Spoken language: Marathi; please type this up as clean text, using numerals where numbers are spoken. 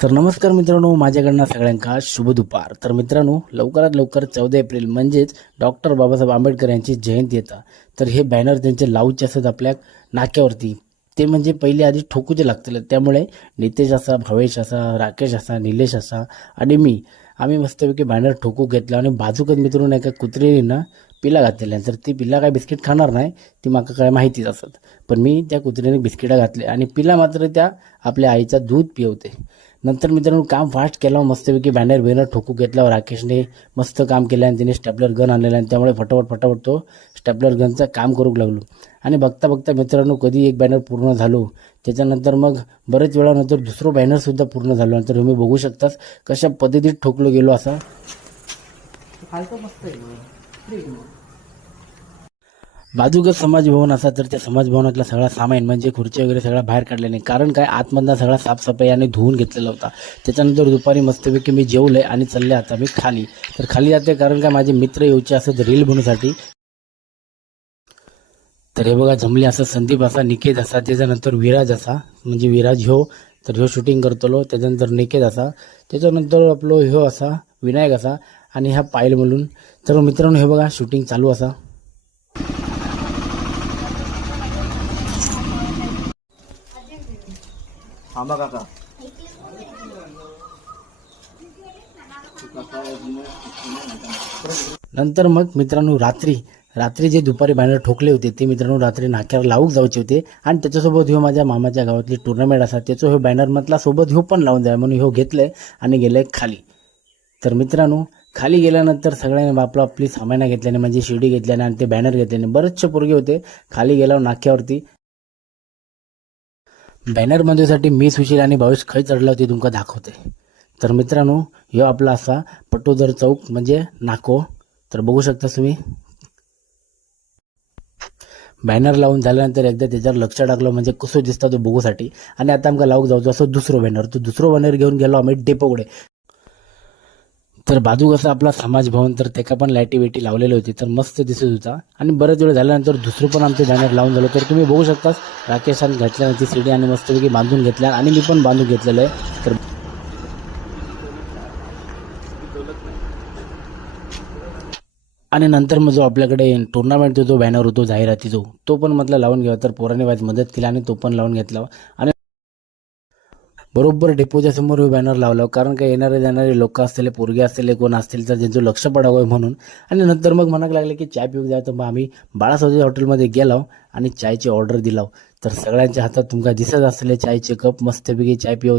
तर नमस्कार मित्रांनो, माझ्याकडनं सगळ्यांका शुभ दुपार. तर मित्रांनो, लवकरात लवकर 14 एप्रिल म्हणजेच डॉक्टर बाबासाहेब आंबेडकर यांची जयंती येतात. तर हे बॅनर त्यांचे लावूचे असतात आपल्या नाक्यावरती. ते म्हणजे पहिले आधी ठोकूचे लागतील. त्यामुळे नितेश असा, भावेश असा, राकेश असा, निलेश असा आणि आम्ही मस्तपैकी बॅनर ठोकू घेतला आणि बाजूकच मित्रांनो एका कुत्रीने ना पिला घातलेल्या. तर ती पिला काय बिस्किट खाणार नाही, ती माका काय माहितीच असत. पण मी त्या कुत्रीने बिस्किटा घातले आणि पिला मात्र त्या आपल्या आईचा दूध पिवते. नंतर मित्रांनो काम फास्ट केलं, मस्तपैकी बॅनर ठोकू घेतल्यावर राकेशने मस्त काम केलं आणि त्याने स्टेपलर गन आणलेला आणि त्यामुळे फटाफट तो स्टेपलर गनचं काम करू लागलो. आणि बघता बघता मित्रांनो कधी एक बॅनर पूर्ण झालो, त्याच्यानंतर मग बरेच वेळानंतर दुसरं बॅनरसुद्धा पूर्ण झालो. नंतर तुम्ही बघू शकताच कशा पद्धतीत ठोकलो गेलो असा. बाजूगत समाजभवन असा, तर त्या समाजभवनातला सगळा सामान म्हणजे खुर्ची वगैरे सगळा बाहेर काढले नाही. कारण काय आतमधला सगळा साफसफाई आणि धुवून घेतलेला होता. त्याच्यानंतर दुपारी मस्तपैकी मी जेवले आणि चालले आता मी खाली. तर खाली जाते कारण काय माझे मित्र येऊचे असत रील बनवण्यासाठी. तर हे बघा जमले असं संदीप असा, निकेत असा, त्याच्यानंतर विराज असा, म्हणजे विराज तर ह्यो शूटिंग करतलो. त्याच्यानंतर निकेत असा, त्याच्यानंतर आपलं ह्यो असा विनायक असा आणि ह्या पायल म्हणून. तर मित्रांनो हे बघा शूटिंग चालू असा. काका नंतर मग मित्रांनो रात्री जे दुपारी बॅनर ठोकले होते ते मित्रांनो रात्री नाक्यावर लावूक जायचे होते. आणि त्याच्यासोबत ह्यो माझ्या मामाच्या गावातली टुर्नामेंट असा, त्याचं ह्यो बॅनर मधला सोबत ह्यो पण लावून द्या म्हणून ह्यो घेतलंय आणि गेलंय खाली. तर मित्रांनो खाली गेल्यानंतर सगळ्यांनी आपली सामाना घेतल्याने म्हणजे शिडी घेतल्याने आणि ते बॅनर घेतल्याने बरेचसे पोरगे होते. खाली गेल्यावर नाक्यावरती बॅनर मध्ये मी सुशील आणि भावेश खै चढला होते तुमका दाखवते. तर मित्रांनो ह्यो आपला असा पटोदर चौक म्हणजे नाको. तर बघू शकता तुम्ही बॅनर लावून झाल्यानंतर एकदा त्याच्यावर लक्ष टाकलं म्हणजे कसं दिसतं तो बघूसाठी. आणि आता आमका लावूक जाऊचं असं दुसरं बॅनर. तो दुसरं बॅनर घेऊन गेलो आम्ही डेपोकडे. तर बाजू कसं आपला समाज भवन, तर त्याका पण लाईटी वेटी लावलेली होती, तर मस्त दिसत होता. आणि बरेच वेळ झाल्यानंतर दुसरं पण आमचं बॅनर लावून झालं. तर तुम्ही बघू शकता राकेशाने घातल्यानंतर सीडी आणि मस्तपैकी बांधून घेतल्या आणि मी पण बांधून घेतलेलं आहे. तर आणि नंतर मग जो आपल्याकडे टुर्नामेंटचा जो बॅनर होतो जाहिरातीचा, तो पण म्हटलं लावून घ्यावा. तर पोराने वाज मदत केली आणि तो पण लावून घेतला. आणि बरोबर डेपोच्या समोर बॅनर लावला, कारण काय येणारे जाणारे लोक असतील, पोरगे असतील, कोण असतील तर त्यांचं लक्ष पडावं म्हणून. आणि नंतर मग म्हणायला लागले की चाय पिऊक जायचं. मग आम्ही बाळासाहेब हॉटेलमध्ये गेलो आणि चायची ऑर्डर दिला. तर सगळ्यांच्या हातात तुमका दिसत असलेले चायचे कप मस्तपैकी चाय पिऊ